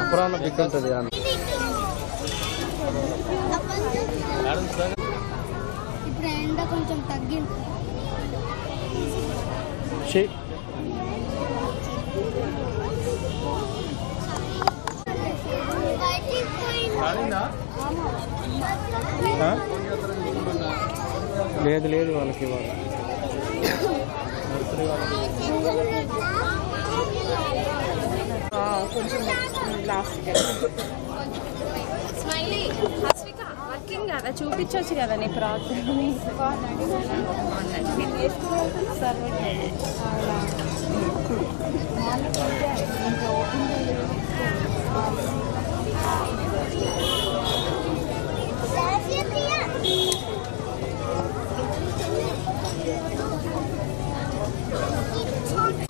అప్పుడన్న big ఉంటుంది ఇప్పుడు ఎండ కొంచెం తగ్గింది. లేదు లేదు వాళ్ళకి ఇవ్వాలి. కొంచెం లాస్ట్ స్మైలీ హస్విక వర్కింగ్ కదా చూపించవచ్చు కదా నీ ప్రాజెక్ట్.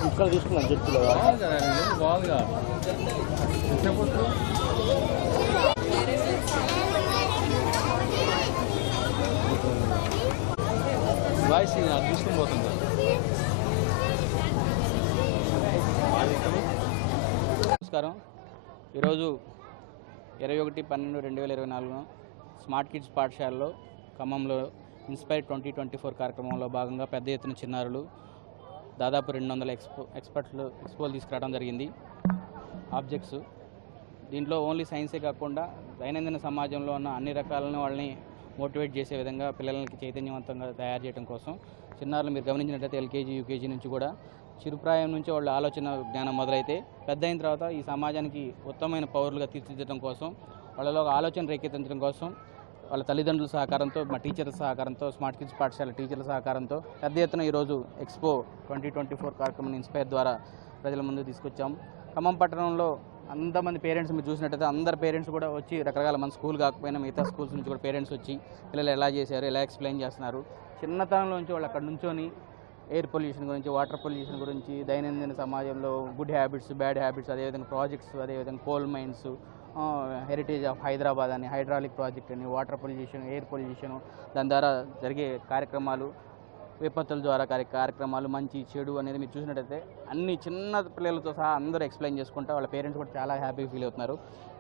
ఇక్కడ తీసుకున్నాను చెట్టులో బాగుగా వాయిస్ తీసుకుని పోతుంది. నమస్కారం. ఈరోజు 21/12/2024 స్మార్ట్ కిడ్స్ పాఠశాలలో ఖమ్మంలో ఇన్స్పైర్ 2024 కార్యక్రమంలో భాగంగా పెద్ద ఎత్తున చిన్నారులు దాదాపు 200 ఎక్స్పోలు తీసుకురావడం జరిగింది. ఆబ్జెక్ట్స్ దీంట్లో ఓన్లీ సైన్సే కాకుండా దైనందిన సమాజంలో ఉన్న అన్ని రకాలను వాళ్ళని మోటివేట్ చేసే విధంగా పిల్లలకి చైతన్యవంతంగా తయారు చేయడం కోసం చిన్నారులు మీరు గమనించినట్లయితే ఎల్కేజీ యూకేజీ నుంచి కూడా చిరుప్రాయం నుంచి వాళ్ళ ఆలోచన జ్ఞానం మొదలైతే పెద్ద అయిన తర్వాత ఈ సమాజానికి ఉత్తమమైన పౌరులుగా తీర్చిదిద్దడం కోసం వాళ్ళలో ఆలోచన రేకెత్తించడం కోసం వాళ్ళ తల్లిదండ్రుల సహకారంతో మా టీచర్ల సహకారంతో స్మార్ట్ కిడ్స్ పాఠశాల టీచర్ల సహకారంతో పెద్ద ఎత్తున ఈరోజు ఎక్స్పో 2024 కార్యక్రమం ఇన్స్పైర్ ద్వారా ప్రజల ముందు తీసుకొచ్చాం. ఖమ్మం పట్టణంలో అంతమంది పేరెంట్స్ మీరు చూసినట్టయితే అందరు పేరెంట్స్ కూడా వచ్చి రకరకాల మన స్కూల్ కాకపోయినా మిగతా స్కూల్స్ నుంచి కూడా పేరెంట్స్ వచ్చి పిల్లలు ఎలా చేశారు ఎలా ఎక్స్ప్లెయిన్ చేస్తున్నారు. చిన్నతనంలో నుంచి వాళ్ళు అక్కడ నుంచొని ఎయిర్ పొల్యూషన్ గురించి వాటర్ పొల్యూషన్ గురించి దైనందిన సమాజంలో గుడ్ హ్యాబిట్స్ బ్యాడ్ హ్యాబిట్స్ అదేవిధంగా ప్రాజెక్ట్స్ అదేవిధంగా coal mines heritage of Hyderabad అని హైడ్రాలిక్ ప్రాజెక్ట్ అని వాటర్ పొల్యూషన్ ఎయిర్ పొల్యూషన్ దాని ద్వారా జరిగే కార్యక్రమాలు విపత్తుల ద్వారా కార్యక్రమాలు మంచి చెడు అనేది మీరు చూసినట్టయితే అన్ని చిన్న పిల్లలతో సహా అందరూ ఎక్స్ప్లెయిన్ చేసుకుంటా వాళ్ళ పేరెంట్స్ కూడా చాలా హ్యాపీగా ఫీల్ అవుతున్నారు.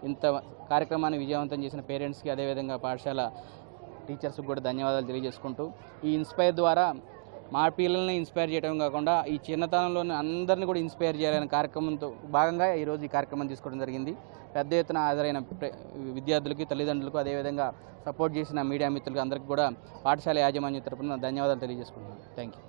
ఇంత కార్యక్రమాన్ని విజయవంతం చేసిన పేరెంట్స్కి అదేవిధంగా పాఠశాల టీచర్స్కి కూడా ధన్యవాదాలు తెలియజేసుకుంటూ ఈ ఇన్స్పైర్ ద్వారా మా పిల్లల్ని ఇన్స్పైర్ చేయడం కాకుండా ఈ చిన్నతనంలోని అందరినీ కూడా ఇన్స్పైర్ చేయాలనే కార్యక్రమంతో భాగంగా ఈరోజు ఈ కార్యక్రమం తీసుకోవడం జరిగింది. పెద్ద ఎత్తున హాజరైన విద్యార్థులకి తల్లిదండ్రులకు అదేవిధంగా సపోర్ట్ చేసిన మీడియా మిత్రులకు అందరికీ కూడా పాఠశాల యాజమాన్యం తరపున ధన్యవాదాలు తెలియజేసుకుంటున్నాను. Thank you.